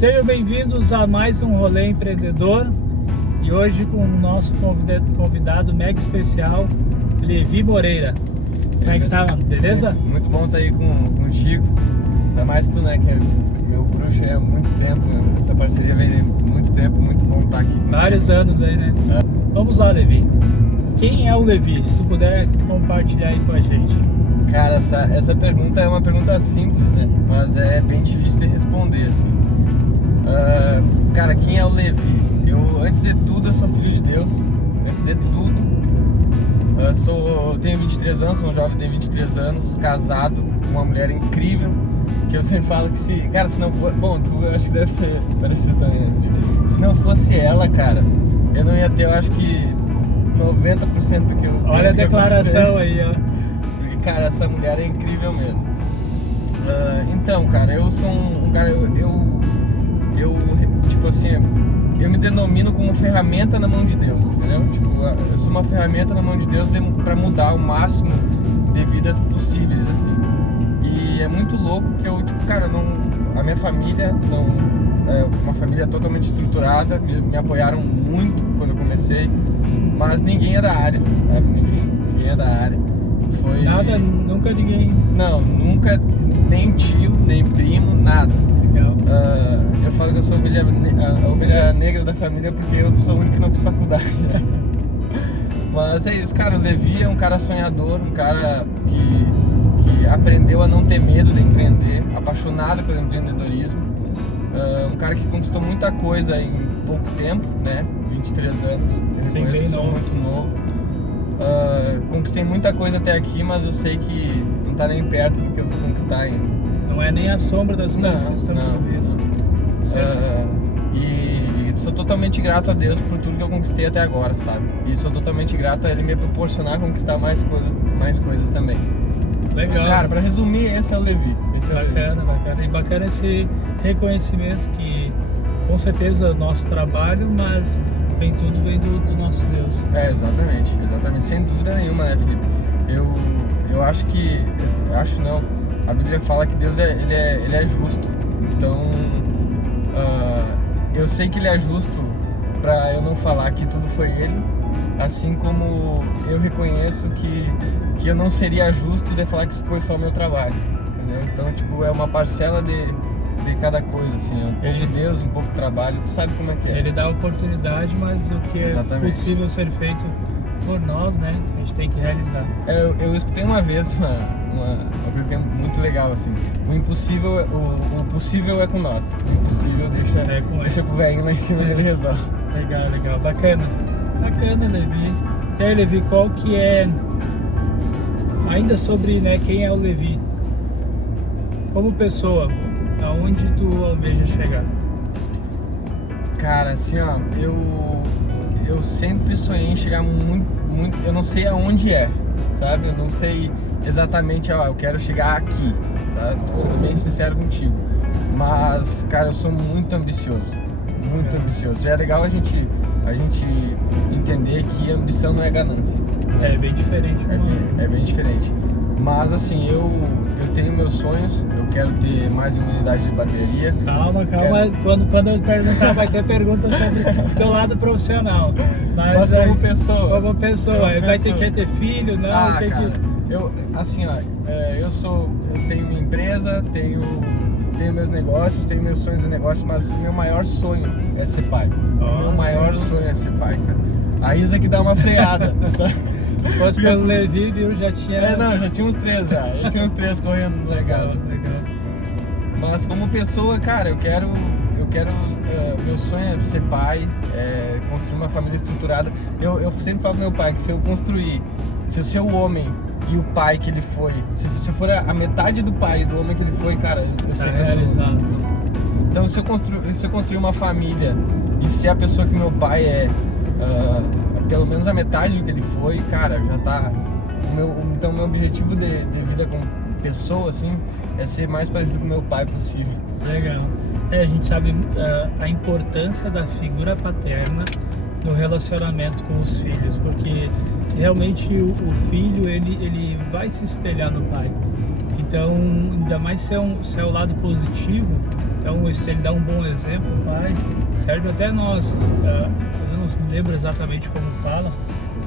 Sejam bem-vindos a mais um Rolê Empreendedor e hoje com o nosso convidado mega especial, Levi Moreira. Como é que está, mano? Beleza? Muito bom estar aí com o Chico, ainda mais tu, né, que é meu bruxo há muito tempo, né? Essa parceria vem de muito tempo, muito bom estar aqui contigo. Vários anos aí, né? Vamos lá, Levi. Quem é o Levi? Se tu puder compartilhar aí com a gente. Cara, essa pergunta é uma pergunta simples, né? Mas é bem difícil de responder, assim. Cara, quem é o Levi? Antes de tudo, eu sou filho de Deus. Antes de tudo. Tenho 23 anos, sou um jovem de 23 anos, casado com uma mulher incrível. Que eu sempre falo que se não for... Bom, tu eu acho que deve ser parecido também. Se não fosse ela, cara, eu não ia ter, eu acho que 90% do que eu tenho. Olha a declaração aí, ó. Porque, cara, essa mulher é incrível mesmo. Então, cara, eu sou um cara, tipo assim, eu me denomino como ferramenta na mão de Deus, entendeu? Tipo, eu sou uma ferramenta na mão de Deus pra mudar o máximo de vidas possíveis, assim. E é muito louco que a minha família é uma família totalmente estruturada, me apoiaram muito quando eu comecei, mas ninguém é da área, sabe? Ninguém é da área. Nada, nunca ninguém... Não, nunca, nem tio, nem primo, nada. Legal. Eu falo que eu sou a ovelha negra da família porque eu sou o único que não fiz faculdade. Mas é isso, cara, o Levi é um cara sonhador, um cara que aprendeu a não ter medo de empreender, apaixonado pelo empreendedorismo, um cara que conquistou muita coisa em pouco tempo, né, 23 anos, eu reconheço que sou muito novo. Conquistei muita coisa até aqui, mas eu sei que não tá nem perto do que eu vou conquistar ainda. Não é nem a sombra das coisas que estão vivendo. E sou totalmente grato a Deus por tudo que eu conquistei até agora, sabe? E sou totalmente grato a Ele me proporcionar conquistar mais coisas também. Legal. Cara, pra resumir, esse é o Levi. Bacana. E bacana esse reconhecimento que, com certeza, é o nosso trabalho, mas tudo vem do nosso Deus. Exatamente. Sem dúvida nenhuma, né, Felipe? Eu acho que... Acho não. A Bíblia fala que Deus ele é justo. Então, eu sei que Ele é justo pra eu não falar que tudo foi Ele, assim como eu reconheço que eu não seria justo de falar que isso foi só o meu trabalho, entendeu? Então, tipo, é uma parcela de cada coisa, assim, um pouco Deus, um pouco trabalho, tu sabe como é que é. Ele dá oportunidade, mas o que é possível ser feito por nós, né, a gente tem que realizar. Eu escutei uma vez uma coisa que é muito legal, assim, o possível é com nós, o impossível deixa pro velhinho lá em cima dele resolve. Legal, bacana, Levi. E aí, Levi, qual que é, ainda sobre, né, quem é o Levi, como pessoa, aonde tu almeja chegar? Cara, assim, ó, eu sempre sonhei em chegar muito, eu não sei aonde sabe? Eu não sei exatamente, eu quero chegar aqui, sabe? Tô sendo bem sincero contigo. Mas, cara, eu sou muito ambicioso. E é legal a gente entender que ambição não é ganância. É bem diferente. É bem diferente. Mas, assim, eu tenho meus sonhos, eu quero ter mais uma unidade de barbearia. Calma. Quando eu perguntar, vai ter perguntas sobre o teu lado profissional. Mas como pessoa. Vai ter filho, não? Cara, eu tenho minha empresa, tenho meus negócios, tenho meus sonhos de negócio, mas meu maior sonho é ser pai. Meu maior sonho é ser pai, cara. A Isa que dá uma freada. Se fosse pelo Levi, viu, já tinha... já tinha uns 3 já. Já tinha uns 3 correndo lá em casa. Legal. Mas como pessoa, cara, eu quero meu sonho é ser pai, construir uma família estruturada. Eu sempre falo pro meu pai que se eu ser o homem e o pai que ele foi, se eu for a metade do pai do homem que ele foi, cara, eu sei que eu sou. Então se eu construir uma família e ser a pessoa que meu pai pelo menos a metade do que ele foi, cara, já tá... Então meu objetivo de vida como pessoa, assim, é ser mais parecido com meu pai possível. Legal. A gente sabe a importância da figura paterna no relacionamento com os filhos, porque realmente o filho, ele vai se espelhar no pai. Então, ainda mais se é o lado positivo, Então, se ele dá um bom exemplo, o pai, serve até nós. Eu não lembro exatamente como fala,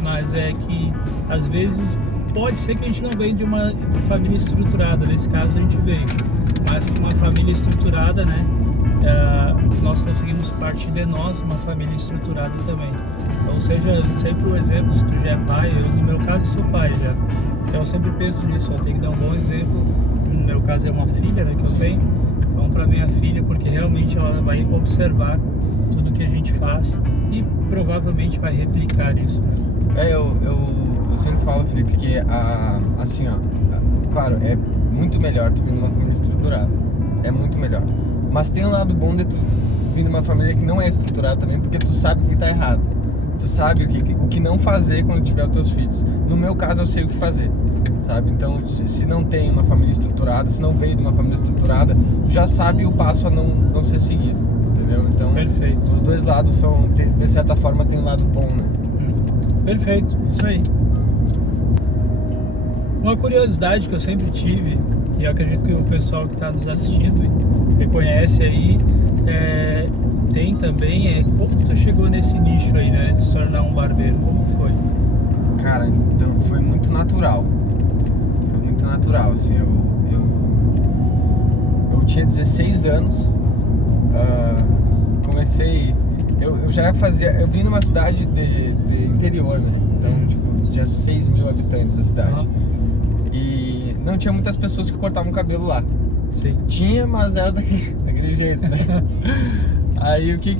mas é que às vezes pode ser que a gente não venha de uma família estruturada, nesse caso a gente veio, mas que uma família estruturada, né? Nós conseguimos partir de nós uma família estruturada também. Então seja sempre o exemplo, se tu já é pai, eu no meu caso sou pai já. Então eu sempre penso nisso, eu tenho que dar um bom exemplo. No meu caso é uma filha, né, que eu tenho. Então para minha filha, porque realmente ela vai observar tudo que a gente faz e provavelmente vai replicar isso, né? Eu sempre falo, Felipe, que assim, ó, claro, é muito melhor tu vir numa família estruturada. É muito melhor. Mas tem um lado bom de tu vir numa família que não é estruturada também, porque tu sabe o que tá errado. Tu sabe o que não fazer quando tiver os teus filhos. No meu caso, eu sei o que fazer, sabe? Então, se não tem uma família estruturada, se não veio de uma família estruturada, já sabe o passo a não ser seguido, entendeu? Então, perfeito. Os dois lados são, de certa forma, tem um lado bom, né? Perfeito, isso aí. Uma curiosidade que eu sempre tive, e eu acredito que o pessoal que está nos assistindo reconhece aí, tem também, como tu chegou nesse nicho aí, né, de se tornar um barbeiro, como foi? Cara, então foi muito natural. Foi muito natural, assim, eu tinha 16 anos, comecei, eu já fazia, eu vim numa cidade de interior, né, então, tipo, tinha 6 mil habitantes a cidade, e não tinha muitas pessoas que cortavam cabelo lá. Sim. Tinha, mas era daquele jeito, né? Aí o que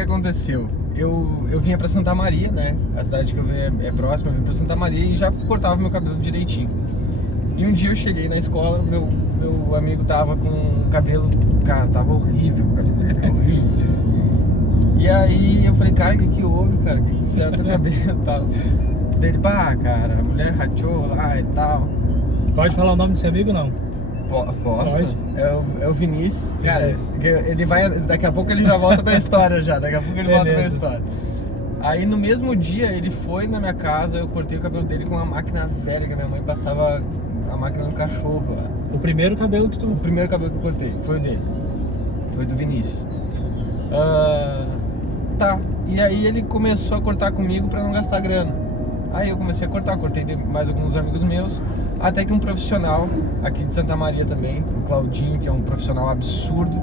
aconteceu? Eu vinha pra Santa Maria, né? A cidade que eu venho é próxima, eu vim pra Santa Maria e já cortava meu cabelo direitinho. E um dia eu cheguei na escola, meu amigo tava com o cabelo, cara, tava horrível, cara, horrível. E aí eu falei, cara, o que houve, cara? O que fizeram no teu cabelo e tal? Dele, cara, a mulher rachou lá e tal. Pode falar o nome desse amigo, não? Posso? É o Vinícius. Cara, ele vai. Daqui a pouco ele já volta pra história já. Daqui a pouco ele volta pra história. Aí no mesmo dia ele foi na minha casa, eu cortei o cabelo dele com uma máquina velha que a minha mãe passava a máquina no cachorro lá. O primeiro cabelo que O primeiro cabelo que eu cortei foi o dele. Foi do Vinícius. Tá. E aí ele começou a cortar comigo pra não gastar grana. Aí eu comecei a cortei de mais alguns amigos meus, até que um profissional aqui de Santa Maria também, o Claudinho, que é um profissional absurdo,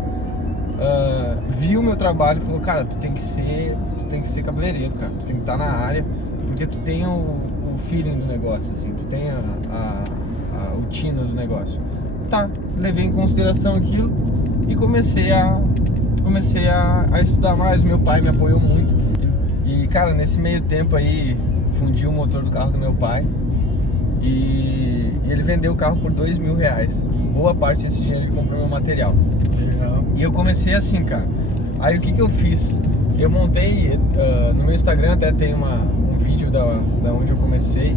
viu o meu trabalho e falou, cara, tu tem que ser cabeleireiro, cara, tu tem que estar na área, porque tu tem o feeling do negócio, assim, tu tem o tino do negócio. Tá, levei em consideração aquilo e comecei a estudar mais. Meu pai me apoiou muito e cara, nesse meio tempo aí fundi o motor do carro do meu pai e ele vendeu o carro por R$2.000. Boa parte desse dinheiro ele comprou meu material. Legal. E eu comecei assim, cara. Aí o que eu fiz? Eu montei, no meu Instagram até tem um vídeo da onde eu comecei,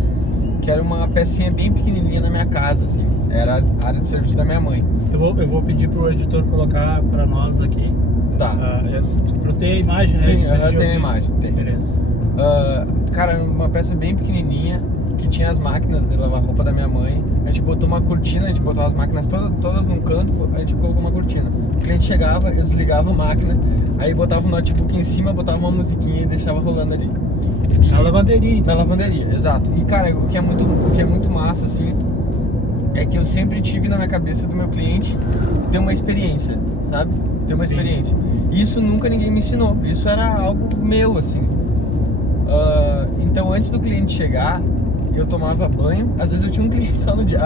que era uma pecinha bem pequenininha na minha casa, assim. Era a área de serviço da minha mãe. Eu vou pedir pro editor colocar pra nós aqui. Tá. Tu tem a imagem, né? Sim, eu tenho a imagem. Tem. Beleza. Cara, uma peça bem pequenininha que tinha as máquinas de lavar roupa da minha mãe. A gente botou uma cortina, a gente botou as máquinas todas num canto, a gente colocou uma cortina. O cliente chegava, eu desligava a máquina, aí botava o notebook em cima, botava uma musiquinha e deixava rolando ali. Na lavanderia. Na lavanderia, exato. E cara, o que é muito massa, assim, é que eu sempre tive na minha cabeça do meu cliente ter uma experiência, sabe? Ter uma experiência. E isso nunca ninguém me ensinou. Isso era algo meu, assim. Então, antes do cliente chegar, eu tomava banho. Às vezes eu tinha um cliente só no dia.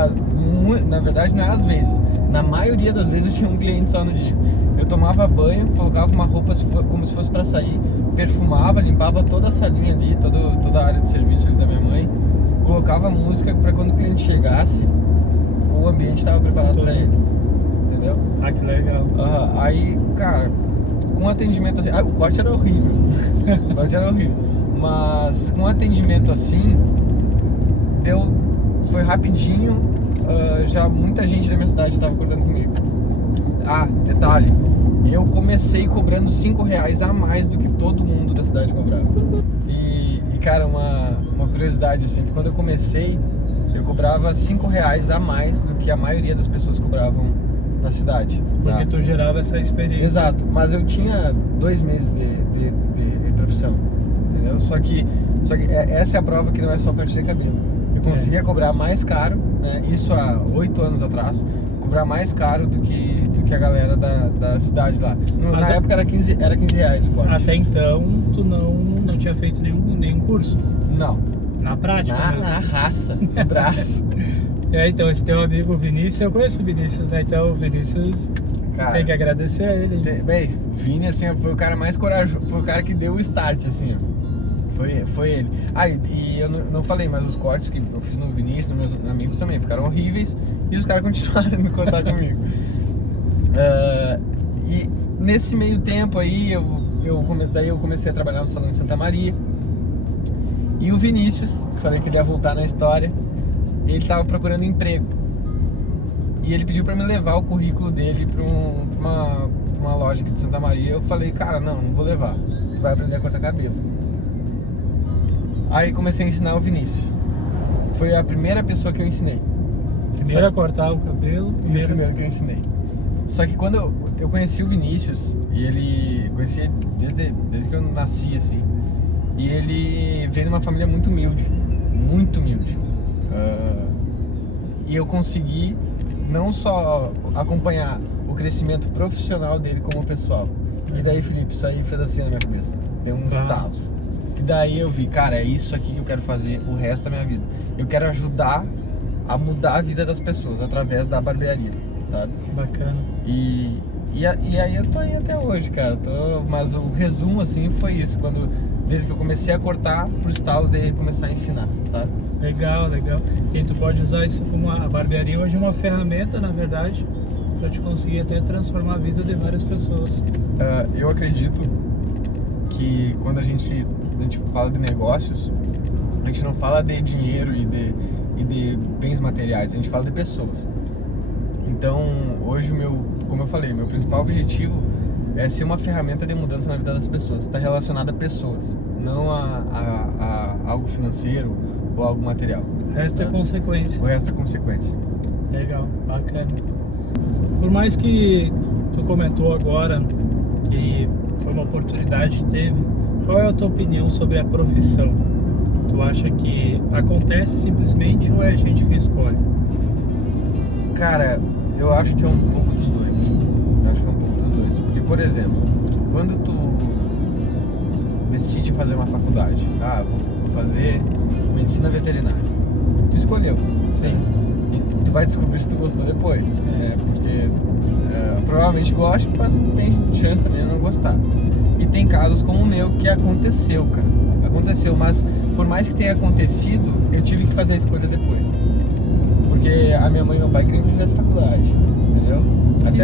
Na verdade, não é às vezes. Na maioria das vezes eu tinha um cliente só no dia. Eu tomava banho, colocava uma roupa como se fosse pra sair, perfumava, limpava toda a salinha ali, toda a área de serviço ali da minha mãe, colocava música pra quando o cliente chegasse, o ambiente estava preparado pra ele. Entendeu? Ah, que legal. Aí, cara, com atendimento assim, o corte era horrível. O corte era horrível. Mas com atendimento assim, foi rapidinho, já muita gente da minha cidade estava cortando comigo. Detalhe, eu comecei cobrando R$5 a mais do que todo mundo da cidade cobrava. E cara, uma curiosidade assim, que quando eu comecei, eu cobrava R$5 a mais do que a maioria das pessoas cobravam na cidade. Porque tá? tu gerava essa experiência. Exato, mas eu tinha 2 meses de profissão, entendeu? Só que essa é a prova que não é só corte de cabelo. Eu conseguia cobrar mais caro, né? Isso há 8 anos atrás, cobrar mais caro do que a galera da cidade lá. Na época era 15 reais o corte. Até então, tu não tinha feito nenhum curso? Não. Na prática mesmo? Na raça, no braço. Então, esse teu amigo Vinícius, eu conheço o Vinícius, né? Então, o Vinícius, Cara, tem que agradecer a ele. Bem, Vini, assim, foi o cara mais corajoso, foi o cara que deu o start, assim, ó. Foi ele. E eu não falei, mas os cortes que eu fiz no Vinícius, nos meus amigos também, ficaram horríveis e os caras continuaram a cortar comigo. E nesse meio tempo aí, daí eu comecei a trabalhar no salão em Santa Maria. E o Vinícius, que falei que ele ia voltar na história, ele tava procurando emprego. E ele pediu pra me levar o currículo dele pra uma loja aqui de Santa Maria. Eu falei, cara, não vou levar. Tu vai aprender a cortar cabelo. Aí comecei a ensinar o Vinícius. Foi a primeira pessoa que eu ensinei. Primeiro a cortar o cabelo. Primeiro que eu ensinei. Só que quando eu conheci o Vinícius, e ele... Conheci ele desde que eu nasci, assim. E ele veio de uma família muito humilde. Muito humilde. E eu consegui não só acompanhar o crescimento profissional dele como pessoal. E daí, Felipe, isso aí fez assim na minha cabeça. Deu um estalo. E daí eu vi, cara, é isso aqui que eu quero fazer o resto da minha vida. Eu quero ajudar a mudar a vida das pessoas através da barbearia, sabe? Bacana. E aí eu tô aí até hoje, cara. Mas o resumo, assim, foi isso. Desde que eu comecei a cortar, pro estalo de começar a ensinar, sabe? Legal. E tu pode usar isso como a barbearia hoje é uma ferramenta, na verdade, para te conseguir até transformar a vida de várias pessoas. Eu acredito que quando a gente fala de negócios, a gente não fala de dinheiro e de bens materiais, a gente fala de pessoas. Então, hoje, como eu falei, meu principal objetivo é ser uma ferramenta de mudança na vida das pessoas, está relacionado a pessoas, não a algo financeiro ou algo material. O resto é consequência. O resto é consequência. Legal, bacana. Por mais que tu comentou agora que foi uma oportunidade que teve, qual é a tua opinião sobre a profissão? Tu acha que acontece simplesmente ou é a gente que escolhe? Cara, eu acho que é um pouco dos dois. Porque, por exemplo, quando tu decide fazer uma faculdade, vou fazer medicina veterinária, tu escolheu. Sim. E tu vai descobrir se tu gostou depois, né? Porque provavelmente gosta, mas tem chance também de não gostar. E tem casos como o meu que aconteceu, cara. Aconteceu, mas por mais que tenha acontecido, eu tive que fazer a escolha depois. Porque a minha mãe e meu pai queriam que eu fizesse faculdade, entendeu?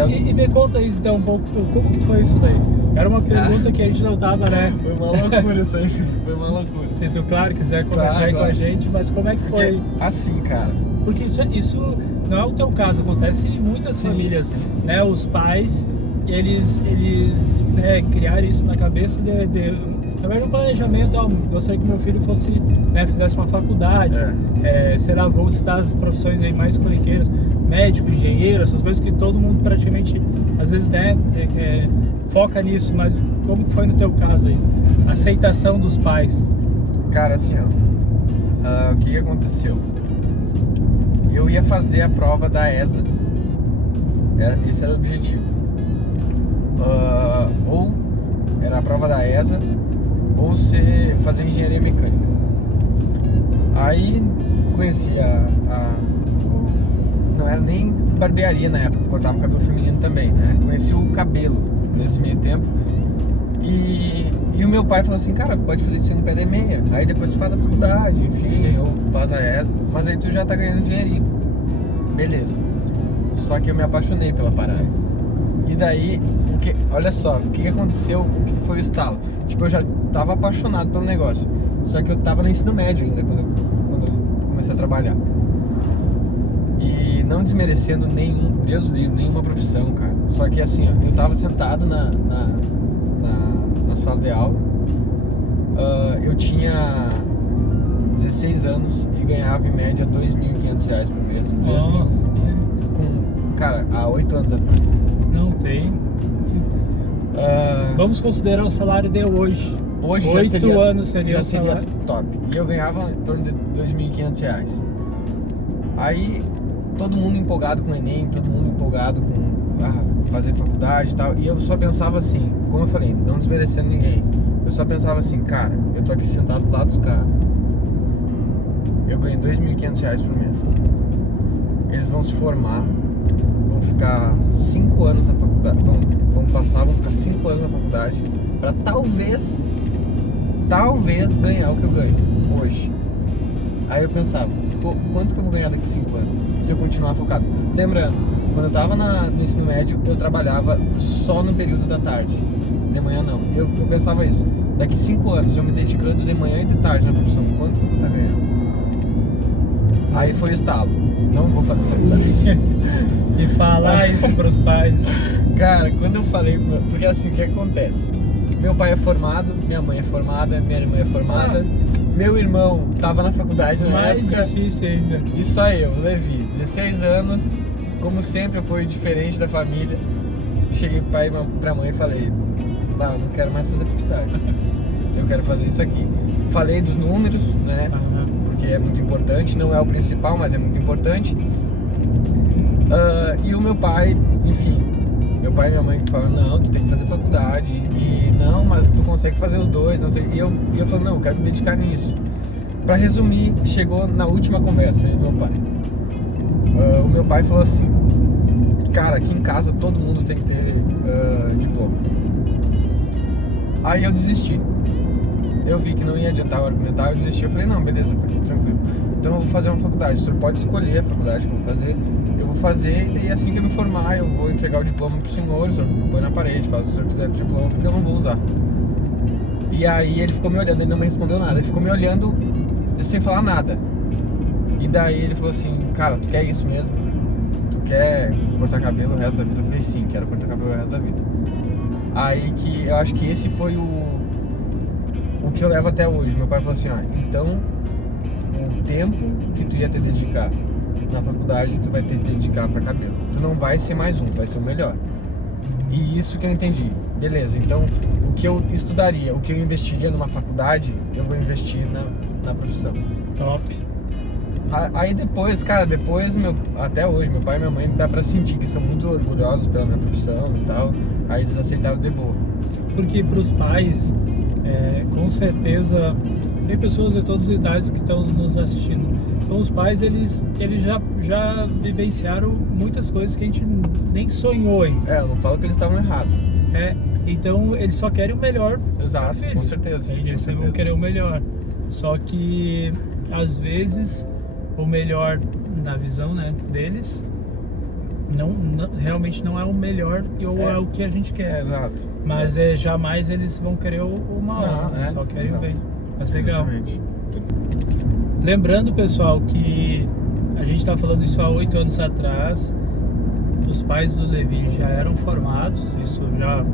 E me conta isso então um pouco, como que foi isso daí? Era uma pergunta que a gente não tava, né? Foi uma loucura isso aí, foi uma loucura. Se tu, claro, quiser comentar aí com a gente, mas como é que foi? Assim, cara. Porque isso não é o teu caso, acontece em muitas famílias, né? Os pais, eles criaram isso na cabeça na verdade, um planejamento, gostaria que meu filho fizesse uma faculdade, vou citar as profissões aí mais corriqueiras, médico, engenheiro, essas coisas que todo mundo praticamente, às vezes, foca nisso, mas como foi no teu caso aí? A aceitação dos pais? Cara, assim, o que aconteceu? Eu ia fazer a prova da ESA, esse era o objetivo, ou era a prova da ESA, ou fazer engenharia mecânica. Aí conheci não era nem barbearia na época, cortava cabelo feminino também, né? Conheci o cabelo nesse meio tempo. E o meu pai falou assim, cara, pode fazer isso no pé de meia, aí depois tu faz a faculdade, enfim, ou faz a ESA, mas aí tu já tá ganhando dinheirinho. Beleza. Só que eu me apaixonei pela parada. E daí, olha só, o que aconteceu, o que foi o estalo? Tipo, eu já tava apaixonado pelo negócio, só que eu tava no ensino médio ainda, quando eu comecei a trabalhar. E não desmerecendo Deus do livro, nenhuma profissão, cara. Só que assim, eu tava sentado na sala de aula, eu tinha 16 anos e ganhava em média R$2.500 por mês, 3 mil. cara, há 8 anos atrás. Não tem. Vamos considerar o salário de hoje. Hoje 8 anos seria o salário. top. E eu ganhava em torno de R$2.500. Aí, todo mundo empolgado com o Enem, todo mundo empolgado com fazer faculdade e tal. E eu só pensava assim, como eu falei, não desmerecendo ninguém. Eu só pensava assim, cara, eu tô aqui sentado do lado dos caras. Eu ganho R$2.500 por mês. Eles vão se formar, vão ficar 5 anos na faculdade, vão ficar 5 anos na faculdade pra talvez ganhar o que eu ganho hoje. Aí eu pensava, pô, quanto que eu vou ganhar daqui 5 anos se eu continuar focado? Lembrando, quando eu tava no ensino médio, eu trabalhava só no período da tarde, de manhã não. Eu pensava isso, daqui 5 anos eu me dedicando de manhã e de tarde na profissão, quanto que eu vou estar ganhando? Aí foi o estalo, não vou fazer faculdade. E falar isso pros pais. Cara, quando eu falei, porque assim, o que acontece? Meu pai é formado, minha mãe é formada, minha irmã é formada, meu irmão tava na faculdade na época. Mais difícil ainda. E só eu, Levi, 16 anos, como sempre foi diferente da família. Cheguei pro pai e pra mãe e falei, eu não quero mais fazer faculdade, eu quero fazer isso aqui. Falei dos números, né, porque é muito importante, não é o principal, mas é muito importante. E o meu pai, enfim, meu pai e minha mãe falaram, não, tu tem que fazer faculdade, e não, mas tu consegue fazer os dois, não sei. E eu falei, não, eu quero me dedicar nisso. Pra resumir, chegou na última conversa aí, meu pai. O meu pai falou assim, cara, aqui em casa todo mundo tem que ter diploma. Aí eu desisti. Eu vi que não ia adiantar eu argumentar, eu desisti. Eu falei, não, beleza, pai, tranquilo. Então eu vou fazer uma faculdade, o senhor pode escolher a faculdade que eu vou fazer. Eu vou fazer e daí assim que eu me formar eu vou entregar o diploma pro senhor, o senhor põe na parede, faz o que o senhor quiser com o diploma, porque eu não vou usar. E aí ele ficou me olhando, ele não me respondeu nada, ele ficou me olhando sem falar nada. E daí ele falou assim, cara, tu quer isso mesmo? Tu quer cortar cabelo o resto da vida? Eu falei, sim, quero cortar cabelo o resto da vida. Aí que eu acho que esse foi o que eu levo até hoje. Meu pai falou assim, então o tempo que tu ia te dedicar na faculdade, tu vai ter que dedicar pra cabelo. Tu não vai ser mais um, tu vai ser o melhor. E isso que eu entendi. Beleza, então o que eu estudaria, o que eu investiria numa faculdade, eu vou investir na profissão. Top. Aí depois, cara, até hoje, meu pai e minha mãe dá pra sentir que são muito orgulhosos pela minha profissão e tal. Aí eles aceitaram de boa. Porque pros pais, com certeza, tem pessoas de todas as idades que estão nos assistindo. Então os pais, eles já vivenciaram muitas coisas que a gente nem sonhou ainda. Eu não falo que eles estavam errados. Então eles só querem o melhor. Exato, com certeza. Eles sempre vão querer o melhor. Só que, às vezes, o melhor na visão, né, deles, realmente não é o melhor ou é o que a gente quer. Exato. Mas jamais eles vão querer o mal, eles só querem o bem. Mas legal. Exatamente. Lembrando, pessoal, que a gente está falando isso há 8 anos atrás. Os pais do Levi já eram formados, isso já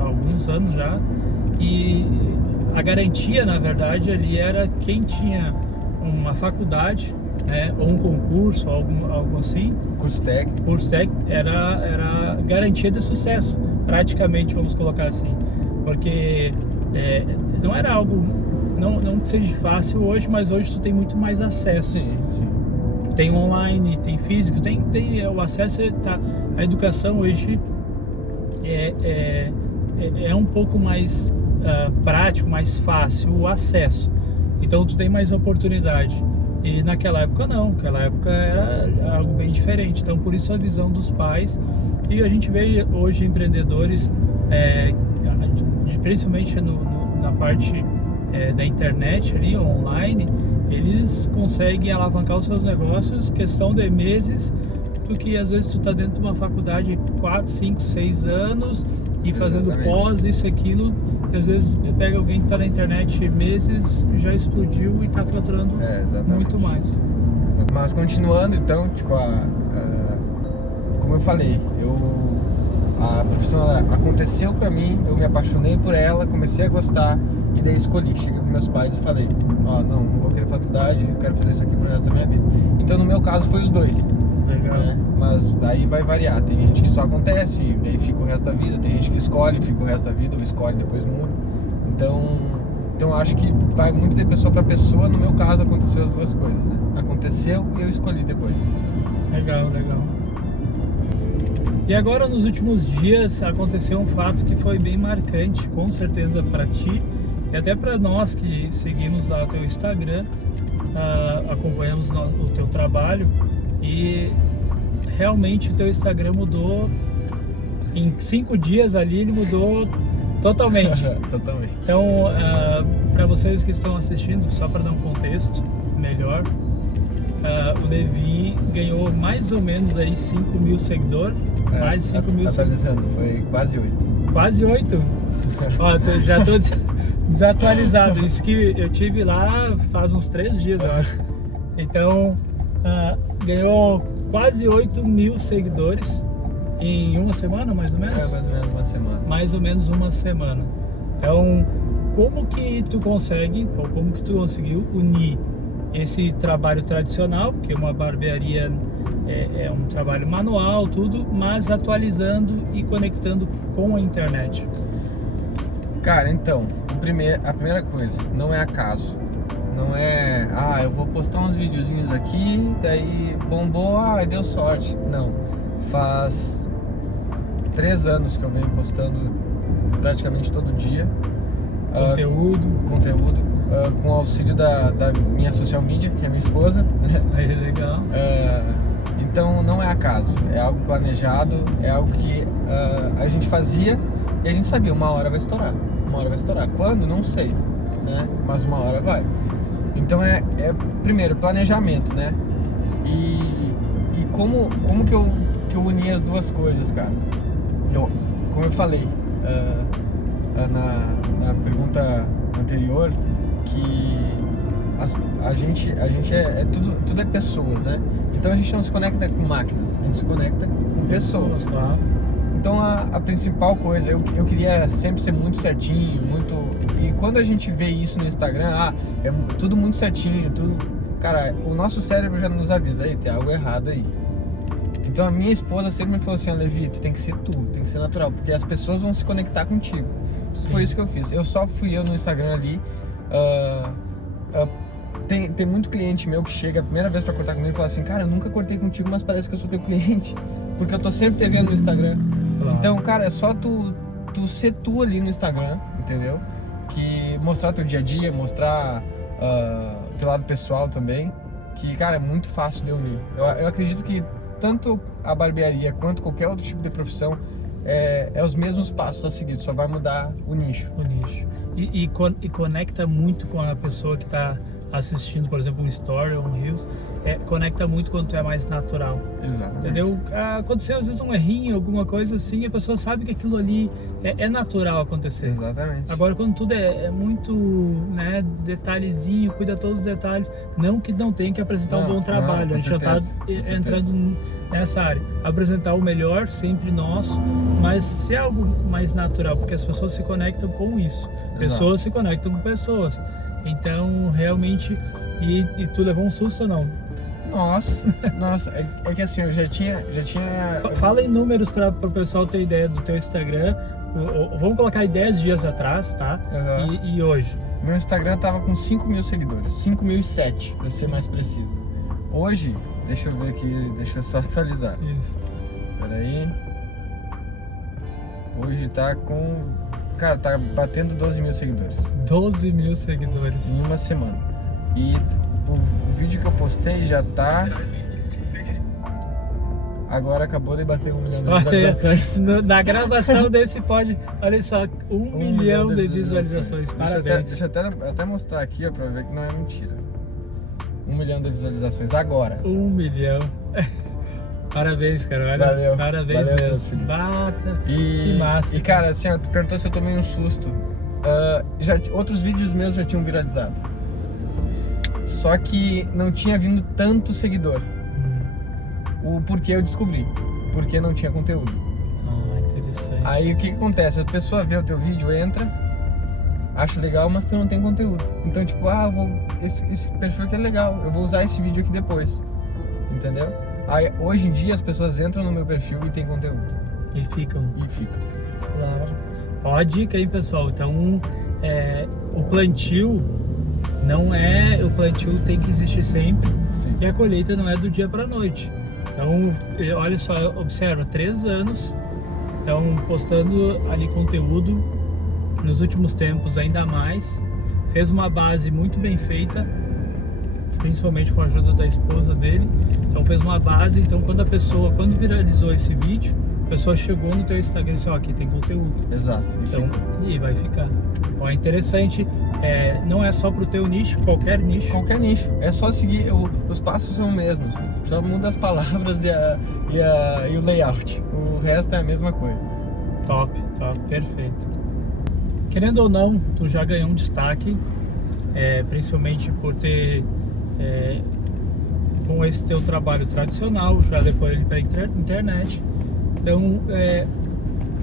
há alguns anos já. E a garantia, na verdade, ali era quem tinha uma faculdade, né, ou um concurso, algo assim. Curso técnico era garantia de sucesso, praticamente, vamos colocar assim. Porque não era algo, não que seja fácil hoje, mas hoje tu tem muito mais acesso. Sim. Tem online, tem físico, tem o acesso, a educação hoje é um pouco mais prático, mais fácil o acesso. Então tu tem mais oportunidade. E naquela época não, naquela época era algo bem diferente. Então por isso a visão dos pais. E a gente vê hoje empreendedores, principalmente na parte da internet ali, online, eles conseguem alavancar os seus negócios questão de meses, porque às vezes tu tá dentro de uma faculdade 4, 5, 6 anos e fazendo pós, isso e aquilo, e às vezes pega alguém que tá na internet meses, já explodiu e tá faturando muito mais. Mas continuando, então, tipo, como eu falei, a profissão ela aconteceu pra mim, eu me apaixonei por ela, comecei a gostar e daí escolhi. Cheguei com meus pais e falei, não vou querer faculdade, eu quero fazer isso aqui pro resto da minha vida. Então no meu caso foi os dois. Legal. Né? Mas aí vai variar. Tem gente que só acontece e daí fica o resto da vida. Tem gente que escolhe, fica o resto da vida, ou escolhe e depois muda. Então eu acho que vai muito de pessoa para pessoa. No meu caso, aconteceu as duas coisas, né? Aconteceu e eu escolhi depois. Legal. E agora, nos últimos dias, aconteceu um fato que foi bem marcante, com certeza para ti e até para nós que seguimos lá o teu Instagram, acompanhamos o teu trabalho, e realmente o teu Instagram mudou. Em 5 dias ali ele mudou totalmente. Totalmente. Então, para vocês que estão assistindo, só para dar um contexto melhor, o Levi ganhou mais ou menos aí 5 mil seguidores. Mais 5 mil atualizando, foi quase 8. Quase 8? Ó, já tô desatualizado. Isso que eu tive lá faz uns 3 dias, eu acho. Então, ganhou quase 8 mil seguidores em uma semana, mais ou menos? Mais ou menos uma semana. Mais ou menos uma semana. Então, como que tu consegue, ou como que tu conseguiu unir esse trabalho tradicional, porque uma barbearia é um trabalho manual, tudo, mas atualizando e conectando com a internet? Cara, então, a primeira coisa, não é acaso. Não é, eu vou postar uns videozinhos aqui, daí bombou, deu sorte. Não, faz 3 anos que eu venho postando praticamente todo dia. Conteúdo, com o auxílio da minha social media, que é minha esposa. Aí, legal. Então não é acaso, é algo planejado, é algo que a gente fazia e a gente sabia, uma hora vai estourar. Quando? Não sei, né? Mas uma hora vai. Então primeiro, planejamento, né? E como que eu uni as duas coisas, cara? Como eu falei na pergunta anterior, que a gente tudo é pessoas, né? Então a gente não se conecta com máquinas, a gente se conecta com pessoas. Claro. Então a principal coisa, eu queria sempre ser muito certinho, e quando a gente vê isso no Instagram, é tudo muito certinho, tudo, cara, o nosso cérebro já nos avisa, aí tem algo errado aí. Então a minha esposa sempre me falou assim, Levi, tu tem que ser tu, tem que ser natural, porque as pessoas vão se conectar contigo. Sim. Foi isso que eu fiz. Fui eu no Instagram ali. Tem muito cliente meu que chega a primeira vez pra cortar comigo e fala assim, cara, eu nunca cortei contigo, mas parece que eu sou teu cliente, porque eu tô sempre te vendo no Instagram. Claro. Então, cara, é só tu ser tu ali no Instagram, entendeu? Que mostrar teu dia a dia, mostrar teu lado pessoal também, que, cara, é muito fácil de unir. Eu acredito que tanto a barbearia quanto qualquer outro tipo de profissão é os mesmos passos a seguir, só vai mudar o nicho. E conecta muito com a pessoa que está assistindo, por exemplo, um story ou um reels, conecta muito quando tu é mais natural. Exatamente. Entendeu? Aconteceu às vezes um errinho, alguma coisa assim, a pessoa sabe que aquilo ali é natural acontecer. Exatamente. Agora, quando tudo é muito, né, detalhezinho, cuida todos os detalhes, não que não tenha que apresentar um bom trabalho, a gente já está entrando nessa área. Apresentar o melhor, sempre nosso, mas ser algo mais natural, porque as pessoas se conectam com isso. Pessoas se conectam com pessoas. Então, realmente, e tu levou um susto ou não? Nossa, é que assim, eu já tinha... Fala em números para o pessoal ter ideia do teu Instagram. Vamos colocar aí 10 dias atrás, tá? Uhum. E hoje? Meu Instagram tava com 5 mil seguidores, 5.007 para ser mais preciso. Hoje, deixa eu ver aqui, deixa eu só atualizar. Isso. Peraí. Hoje tá com... Cara, tá batendo 12 mil seguidores. 12 mil seguidores. Em uma semana. E o vídeo que eu postei já tá... Agora acabou de bater 1 milhão de visualizações. Na gravação desse olha só, 1 milhão de visualizações. Parabéns. Deixa eu até mostrar aqui, ó, pra ver que não é mentira. 1 milhão de visualizações agora. 1 milhão. Parabéns, cara. Olha, valeu. Parabéns mesmo. Bata. Que massa. E cara, assim, ó, tu perguntou se eu tomei um susto. Outros vídeos meus já tinham viralizado. Só que não tinha vindo tanto seguidor. O porquê eu descobri. Porque não tinha conteúdo. Interessante. Aí o que acontece? A pessoa vê o teu vídeo, entra, acha legal, mas tu não tem conteúdo. Então, tipo, esse perfil aqui é legal, eu vou usar esse vídeo aqui depois. Entendeu? Aí, hoje em dia as pessoas entram no meu perfil e tem conteúdo. E ficam. Claro. Ó a dica aí, pessoal. Então, o plantio não é... O plantio tem que existir sempre. Sim. E a colheita não é do dia para noite. Então, olha só, observa, 3 anos, então postando ali conteúdo, nos últimos tempos ainda mais, fez uma base muito bem feita, principalmente com a ajuda da esposa dele, então fez uma base, então quando viralizou esse vídeo, a pessoa chegou no teu Instagram e disse, ó, aqui tem conteúdo. Exato. E vai ficar. Ó, é interessante, não é só pro teu nicho, qualquer nicho. Qualquer nicho, é só seguir, os passos são os mesmos, só muda as palavras e o layout, o resto é a mesma coisa. Top, perfeito. Querendo ou não, tu já ganhou um destaque, principalmente por ter, com esse teu trabalho tradicional, já levou ele para internet. Então,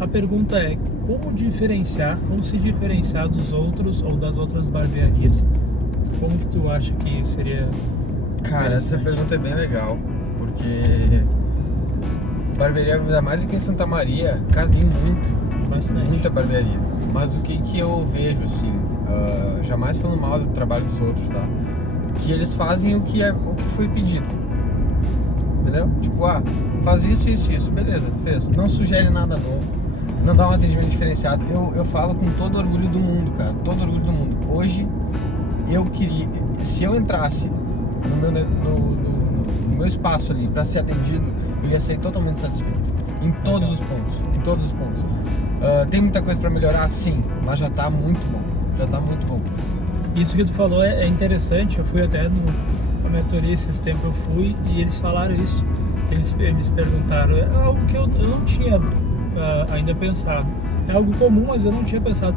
a pergunta é, como se diferenciar dos outros ou das outras barbearias? Como que tu acha que seria? Cara, essa pergunta é bem legal, porque barbearia, ainda mais aqui em Santa Maria, cara, tem muita barbearia. Mas o que eu vejo, assim, jamais falando mal do trabalho dos outros, tá? Que eles fazem o que foi pedido, entendeu? Tipo, faz isso, beleza, fez. Não sugere nada novo, não dá um atendimento diferenciado. Eu falo com todo orgulho do mundo, cara, todo orgulho do mundo. Hoje, eu queria, se eu entrasse no meu espaço ali para ser atendido, eu ia sair totalmente satisfeito, em todos os pontos. Tem muita coisa para melhorar, sim, mas já tá muito bom. Isso que tu falou é interessante. Eu fui até na mentoria esses tempos, eu fui e eles falaram isso. Eles perguntaram, é algo que eu não tinha ainda pensado. É algo comum, mas eu não tinha pensado.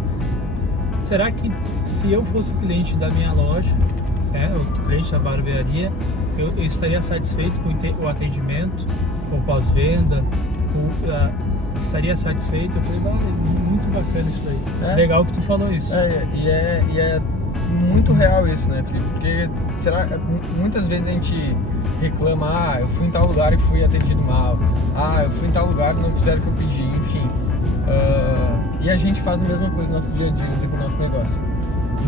Será que se eu fosse cliente da minha loja, o cliente da barbearia, eu estaria satisfeito com o atendimento, com o pós-venda, estaria satisfeito? Eu falei, muito bacana isso aí. Legal que tu falou isso. E é muito real isso, né, Felipe? Porque muitas vezes a gente reclama, eu fui em tal lugar e fui atendido mal, eu fui em tal lugar e não fizeram o que eu pedi, enfim. E a gente faz a mesma coisa no nosso dia a dia, com o nosso negócio.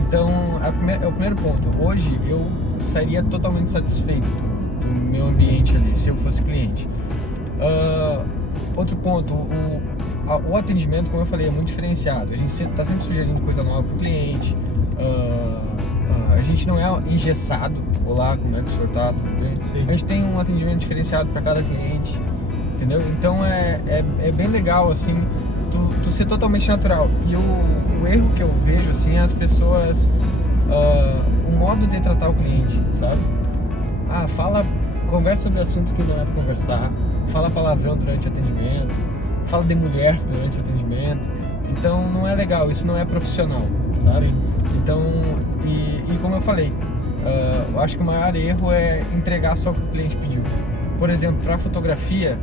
Então, é o primeiro ponto. Hoje eu sairia totalmente satisfeito do meu ambiente ali, se eu fosse cliente. Outro ponto, o atendimento, como eu falei, é muito diferenciado. A gente está sempre sugerindo coisa nova para o cliente. A gente não é engessado. Olá, como é que o senhor tá? Tudo bem? Sim. A gente tem um atendimento diferenciado para cada cliente, entendeu? Então é bem legal, assim, tu ser totalmente natural. E o erro que eu vejo, assim, é as pessoas, o modo de tratar o cliente, sabe? Conversa sobre assuntos que não é para conversar, fala palavrão durante o atendimento, fala de mulher durante o atendimento. Então não é legal, isso não é profissional, sabe? Sim. Então, e como eu falei, eu acho que o maior erro é entregar só o que o cliente pediu. Por exemplo, para fotografia,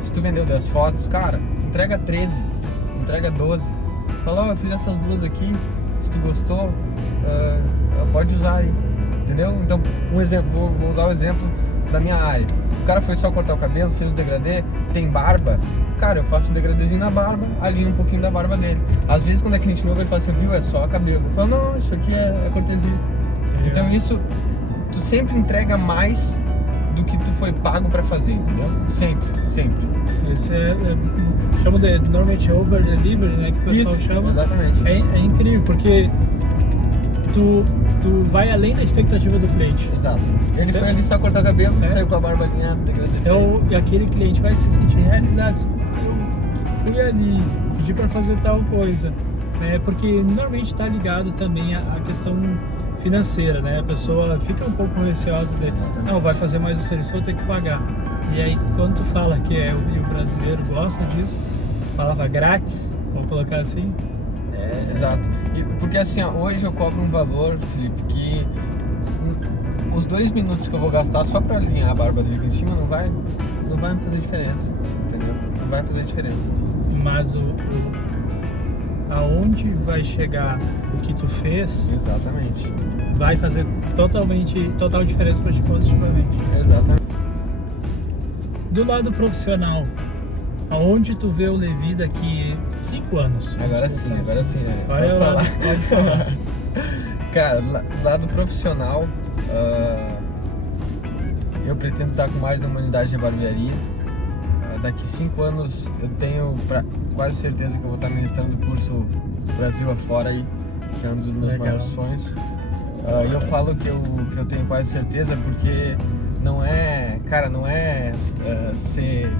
se tu vendeu 10 fotos, cara, entrega 13, entrega 12. Fala, eu fiz essas duas aqui, se tu gostou, pode usar aí, entendeu? Então, um exemplo, vou usar o exemplo da minha área. O cara foi só cortar o cabelo, fez o degradê, tem barba. Cara, eu faço um degradêzinho na barba, alinho um pouquinho da barba dele. Às vezes, quando é cliente novo, ele fala assim, viu, é só cabelo. Eu falo, não, isso aqui é cortesia. Então isso, tu sempre entrega mais do que tu foi pago pra fazer, entendeu? Sempre. Isso chama normalmente over delivery, né, que o pessoal chama. Exatamente. É incrível, porque tu vai além da expectativa do cliente. Exato. Ele foi ali só cortar o cabelo, saiu com a barba alinhada, degradê. Então, e aquele cliente vai se sentir realizado. Eu fui ali, pedi para fazer tal coisa, né? Porque normalmente está ligado também à questão financeira, né? A pessoa fica um pouco receosa de, não, vai fazer mais um serviço, vou ter que pagar. E aí, quando tu fala que e o brasileiro gosta disso, palavra grátis, vamos colocar assim. Exato. Porque assim, hoje eu cobro um valor, Felipe, que os 2 minutos que eu vou gastar só para alinhar a barba dele aqui em cima não vai me fazer diferença, entendeu? Não vai fazer diferença. Mas aonde vai chegar o que tu fez? Exatamente. Vai fazer total diferença para ti positivamente. Exatamente. Do lado profissional, aonde tu vê o Levi daqui 5 anos? Agora sim, né? Vai Posso lá, falar? pode falar. Cara, lado profissional, eu pretendo estar com mais uma unidade de barbearia. Daqui 5 anos eu tenho quase certeza que eu vou estar ministrando o curso Brasil afora aí, que é um dos meus maiores sonhos. E eu falo que eu tenho quase certeza porque não é ser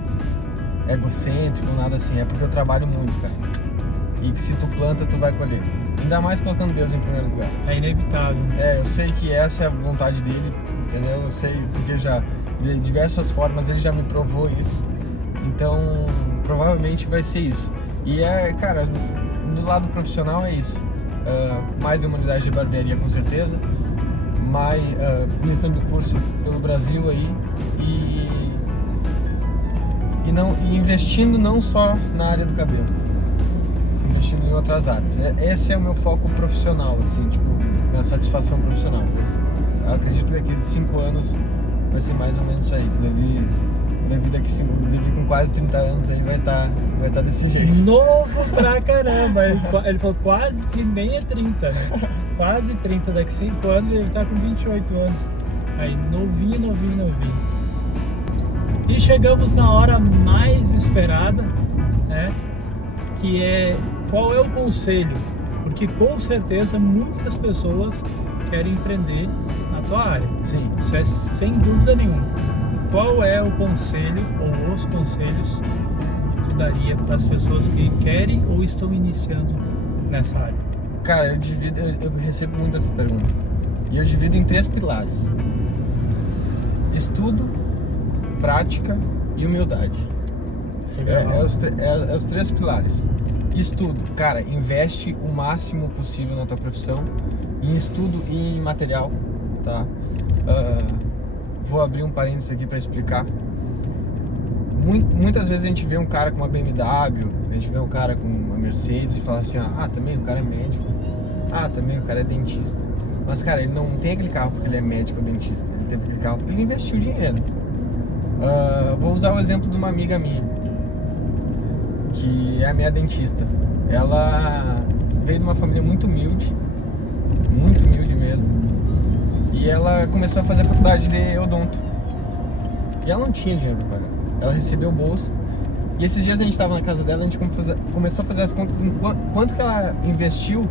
egocêntrico, nada assim, é porque eu trabalho muito, cara. E que se tu planta, tu vai colher. Ainda mais colocando Deus em primeiro lugar. É inevitável. Eu sei que essa é a vontade dele, entendeu? Eu sei porque já, de diversas formas, ele já me provou isso. Então, provavelmente vai ser isso. E cara, do lado profissional é isso. Mais uma unidade de barbearia com certeza. Mais ministrando do curso pelo Brasil aí. E investindo não só na área do cabelo. Investindo em outras áreas. Esse é o meu foco profissional, assim, tipo, minha satisfação profissional. Eu acredito que daqui 5 anos vai ser mais ou menos isso aí. Que Levi com quase 30 anos aí vai tá desse jeito. Novo pra caramba! Ele falou quase, nem é 30, né? Quase 30, daqui 5 anos ele tá com 28 anos. Aí, novinho. E chegamos na hora mais esperada, né? Que é, qual é o conselho? Porque com certeza muitas pessoas querem empreender na tua área. Sim. Isso é sem dúvida nenhuma. Qual é o conselho ou os conselhos que tu daria para as pessoas que querem ou estão iniciando nessa área? Cara, eu recebo muito essa pergunta. E eu divido em 3 pilares: estudo, prática e humildade. Os 3 pilares. Estudo, cara, investe o máximo possível na tua profissão, em estudo e em material, tá? Vou abrir um parênteses aqui para explicar. Muitas vezes a gente vê um cara com uma BMW, a gente vê um cara com uma Mercedes e fala assim, também o cara é médico, também o cara é dentista. Mas, cara, ele não tem aquele carro porque ele é médico ou dentista, ele teve aquele carro porque ele investiu dinheiro. Vou usar o exemplo de uma amiga minha, que é a minha dentista. Ela veio de uma família muito humilde mesmo. E ela começou a fazer a faculdade de odonto. E ela não tinha dinheiro pra pagar. Ela recebeu bolsa. E esses dias a gente estava na casa dela, a gente começou a fazer as contas em quanto que ela investiu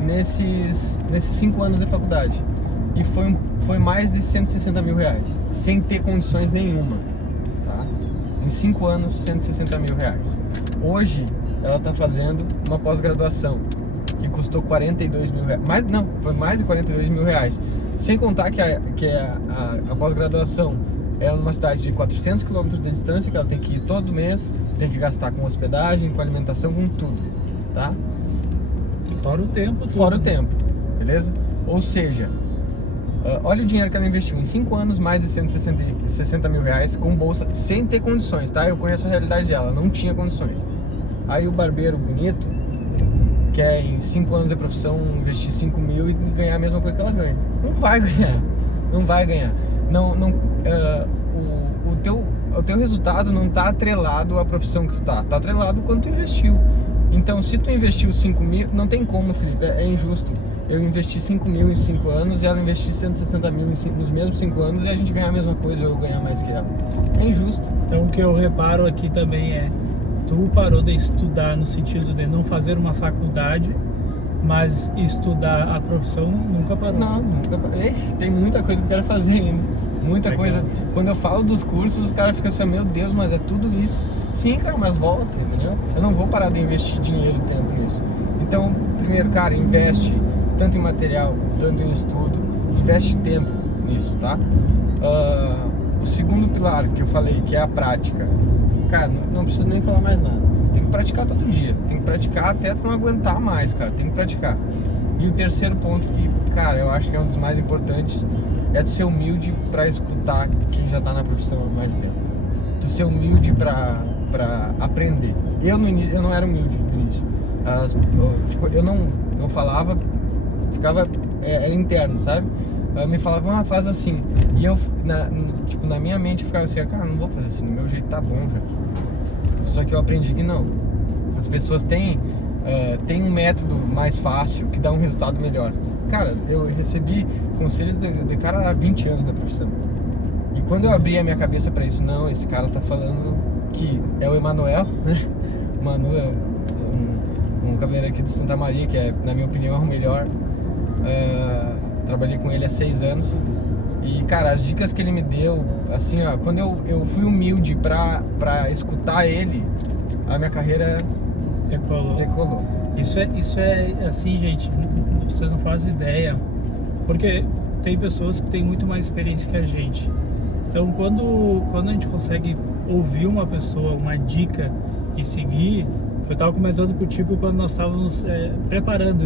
nesses 5 anos de faculdade. E foi mais de 160 mil reais, sem ter condições nenhuma, tá? Em 5 anos, 160 mil reais. Hoje, ela está fazendo uma pós-graduação que custou 42 mil reais. Foi mais de 42 mil reais. Sem contar que a pós-graduação é numa cidade de 400 km de distância, que ela tem que ir todo mês, tem que gastar com hospedagem, com alimentação, com tudo, tá? Fora o tempo. Fora o tempo, beleza? Ou seja, olha o dinheiro que ela investiu em 5 anos, mais de 160 mil reais, com bolsa, sem ter condições, tá? Eu conheço a realidade dela, não tinha condições. Aí o barbeiro bonito quer em 5 anos de profissão investir 5 mil e ganhar a mesma coisa que ela ganha. Não vai ganhar. O teu resultado não tá atrelado à profissão que tu tá atrelado quanto tu investiu. Então, se tu investiu 5 mil, não tem como, Felipe, é injusto. Eu investi 5 mil em 5 anos e ela investiu 160 mil nos mesmos 5 anos e a gente ganhar a mesma coisa ou eu ganhar mais que ela. É injusto. Então, o que eu reparo aqui também é, tu parou de estudar no sentido de não fazer uma faculdade, mas estudar a profissão nunca parou. Não, nunca parou. Tem muita coisa que eu quero fazer ainda. Muita Legal. Coisa. Quando eu falo dos cursos, os caras ficam assim, meu Deus, mas é tudo isso. Sim, cara, mas volta, entendeu? Eu não vou parar de investir dinheiro e tempo nisso. Então, primeiro, cara, investe tanto em material, tanto em estudo, investe tempo nisso, tá? O segundo pilar que eu falei, que é a prática. Cara, não preciso nem falar mais nada. Tem que praticar todo dia. Tem que praticar até tu não aguentar mais, cara. Tem que praticar. E o terceiro ponto que, cara, eu acho que é um dos mais importantes é tu ser humilde pra escutar quem já tá na profissão há mais tempo. Tu ser humilde pra aprender. Eu no início, eu não era humilde no início. Eu não falava, ficava, era interno, sabe? me falavam, faz assim. E eu, na minha mente, eu ficava assim, cara, não vou fazer assim, do meu jeito tá bom já. Só que eu aprendi que não. As pessoas têm um método mais fácil que dá um resultado melhor. Cara, eu recebi conselhos de cara há 20 anos na profissão. E quando eu abri a minha cabeça pra isso, não, esse cara tá falando que é o Emanuel, né? O Manu é um cabeleireiro aqui de Santa Maria, que é, na minha opinião, é o melhor. Trabalhei com ele há 6 anos. E, cara, as dicas que ele me deu, assim, ó, quando eu fui humilde pra escutar ele, a minha carreira decolou. Isso é assim, gente, vocês não fazem ideia, porque tem pessoas que têm muito mais experiência que a gente. Então, quando a gente consegue ouvir uma pessoa, uma dica e seguir, eu estava comentando contigo quando nós estávamos preparando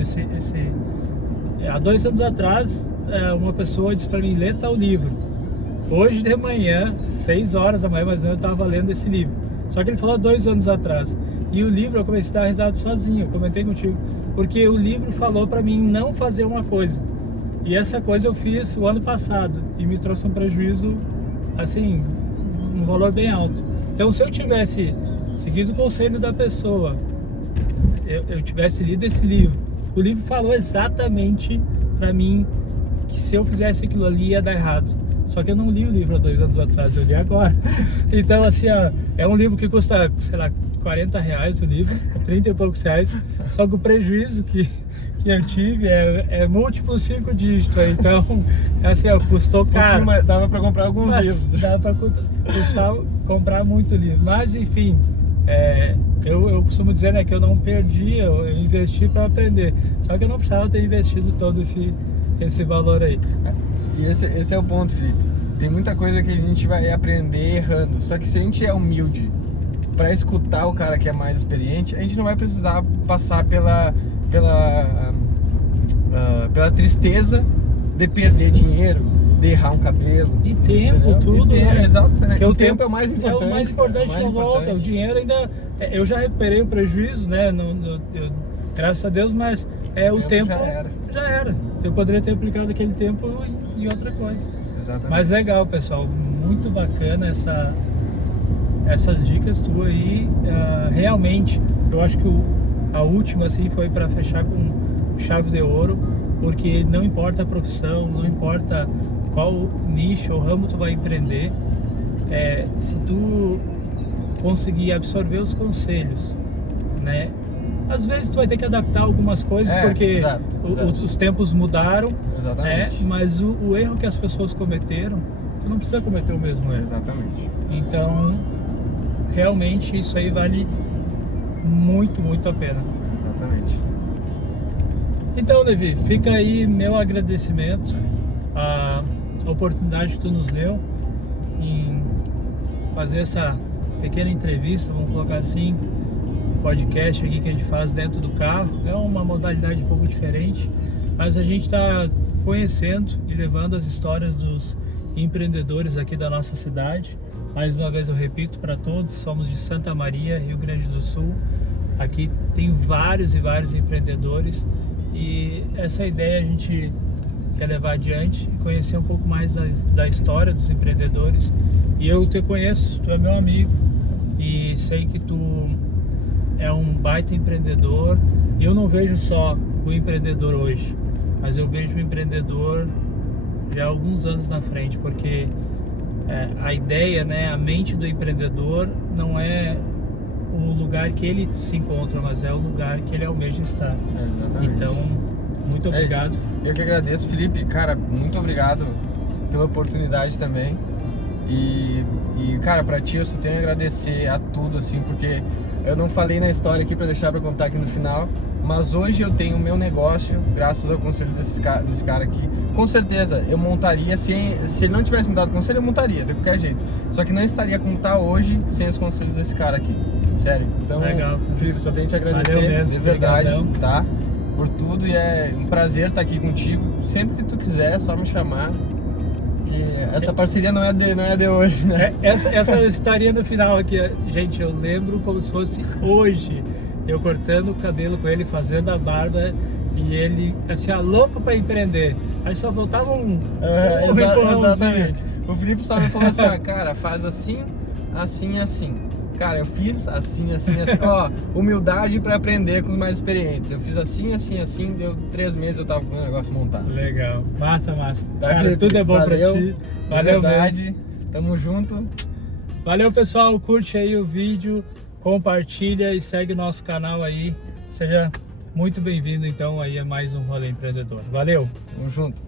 há 2 anos atrás, uma pessoa disse para mim, lê tal livro. Hoje de manhã, 6 horas da manhã, mais ou menos, eu estava lendo esse livro. Só que ele falou há 2 anos atrás. E o livro eu comecei a dar risada sozinho, eu comentei contigo. Porque o livro falou para mim não fazer uma coisa. E essa coisa eu fiz o ano passado. E me trouxe um prejuízo, assim, um valor bem alto. Então, se eu tivesse seguido o conselho da pessoa, eu tivesse lido esse livro, o livro falou exatamente para mim que se eu fizesse aquilo ali ia dar errado. Só que eu não li o livro há 2 anos atrás, eu li agora. Então, assim, ó, é um livro que custa, sei lá, R$40 o livro, 30 e poucos reais. Só que o prejuízo que eu tive é múltiplo 5 dígitos. Então, assim, ó, custou caro. Dava para comprar alguns livros. Dava para comprar muito livro. Mas, enfim, eu costumo dizer, né, que eu não perdi, eu investi para aprender. Só que eu não precisava ter investido todo esse valor aí. E esse é o ponto, Felipe. Tem muita coisa que a gente vai aprender errando. Só que se a gente é humilde para escutar o cara que é mais experiente, a gente não vai precisar passar pela tristeza de perder dinheiro, de errar um cabelo. E tempo, tudo, né? Exato, né? Porque o tempo é o mais importante. É o mais importante que não volta. O dinheiro ainda... Eu já recuperei o prejuízo, né? Graças a Deus, mas o tempo já era. Eu poderia ter aplicado aquele tempo em outra coisa. Exatamente. Mas legal, pessoal. Muito bacana essas dicas tuas aí. Realmente, eu acho que a última assim foi para fechar com chave de ouro, porque não importa a profissão, não importa qual nicho ou ramo tu vai empreender, se tu conseguir absorver os conselhos, né? Às vezes tu vai ter que adaptar algumas coisas, porque exato. Os tempos mudaram, exatamente. Mas o erro que as pessoas cometeram, tu não precisa cometer o mesmo erro. Exatamente. Então, realmente isso aí vale muito, muito a pena. Exatamente. Então, Levi, fica aí meu agradecimento à oportunidade que tu nos deu em fazer essa pequena entrevista, vamos colocar assim, podcast aqui que a gente faz dentro do carro. É uma modalidade um pouco diferente, mas a gente está conhecendo e levando as histórias dos empreendedores aqui da nossa cidade. Mais uma vez eu repito para todos, somos de Santa Maria, Rio Grande do Sul. Aqui tem vários e vários empreendedores e essa ideia a gente quer levar adiante e conhecer um pouco mais da história dos empreendedores. E eu te conheço, tu é meu amigo e sei que tu é um baita empreendedor. E eu não vejo só o empreendedor hoje, mas eu vejo o empreendedor já há alguns anos na frente, porque a ideia, né, a mente do empreendedor não é o lugar que ele se encontra, mas é o lugar que ele almeja estar. Exatamente. Então, muito obrigado. Eu que agradeço, Felipe. Cara, muito obrigado pela oportunidade também. E cara, pra ti eu só tenho a agradecer a tudo, assim, porque eu não falei na história aqui pra deixar pra contar aqui no final, mas hoje eu tenho o meu negócio, graças ao conselho desse cara aqui. Com certeza, eu montaria, se ele não tivesse me dado conselho, eu montaria, de qualquer jeito. Só que não estaria como tá hoje, sem os conselhos desse cara aqui. Sério. Então, legal. Felipe, só tenho que te agradecer, valeu mesmo, de verdade, obrigadão. tá? Por tudo, e é um prazer estar aqui contigo. Sempre que tu quiser, é só me chamar. Que essa parceria não é de hoje, né? Essa estaria no final aqui, gente, eu lembro como se fosse hoje, eu cortando o cabelo com ele, fazendo a barba, E ele, assim, louco para empreender. Aí só faltava um empurrãozinho. Exatamente. O Felipe só me falou assim, ó, cara, faz assim, assim, assim. Cara, eu fiz assim, assim, assim. Ó, humildade para aprender com os mais experientes. Eu fiz assim, assim, assim, deu 3 meses eu tava com o negócio montado. Legal, massa. Tá, Cara, Felipe, tudo é bom pra ti. Valeu verdade. mesmo. Tamo junto. Valeu, pessoal. Curte aí o vídeo, compartilha e segue o nosso canal aí. Seja muito bem-vindo, então, aí a mais um Rolê Empreendedor. Valeu! Tamo junto.